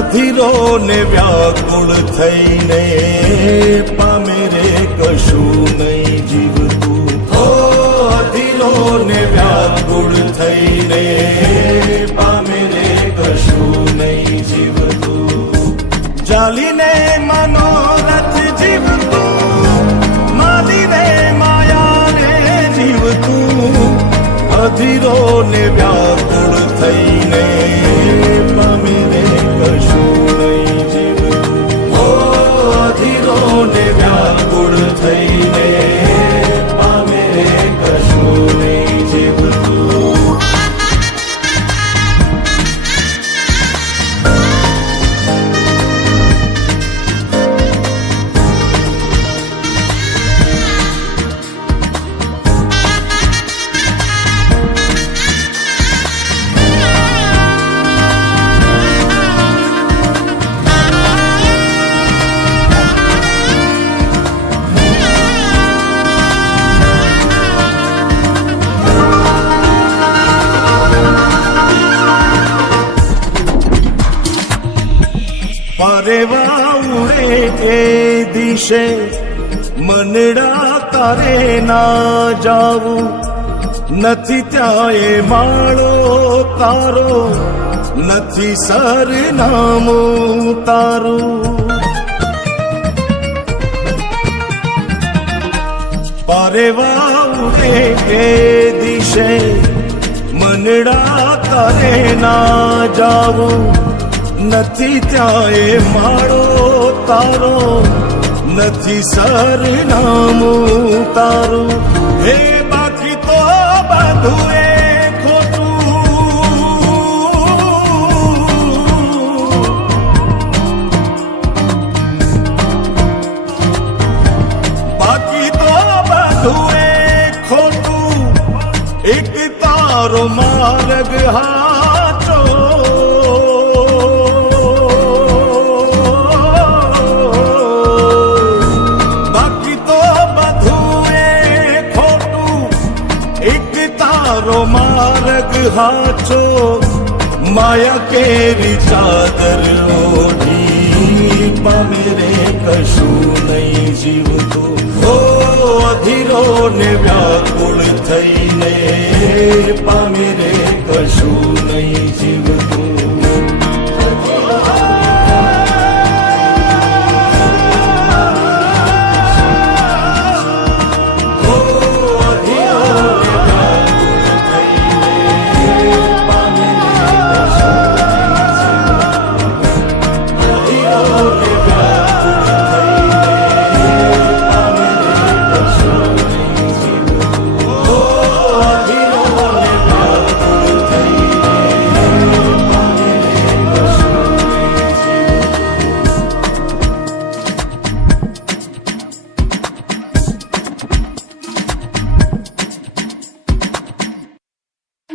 અધીરો ને વ્યાકુળ થઈને પામે રે કશું નહીં જીવતું. ઓ અધીરો ને વ્યાકુળ થઈને પામે રે કશું નહીં જીવતું. જાલીને મનોરથ જીવતું, માલીને માયાને જીવતું. અધીરો ને વ્યાકુળ થઈને પામે રે કશું નહીં જીવતું. ઓ અધીરો ને વ્યાકુળ થઈને પામે રે કશું નહીં જીવતું. પરેવા ઉડે એ દિશે મનડા તારે ના જાવું. નથી ત્યાં એ માળો તારો, નથી સરનામું તારું. પરેવા ઉડે એ દિશે મનડા તારે ના જાવું. નથી ત્યાં એ માળો તારો, નથી સરનામું તારું. હે બાકી તો બધું એ ખોટું. બાકી તો બધું એ ખોટું. એક તારો માર્ગ હાચો. તારો માર્ગ હાચો. માયા કેરી ચાદર ઓઢી પામે રે કશું નહીં જીવતું. ઓ અધીરો ને વ્યાકુળ થઈને પામે રે કશું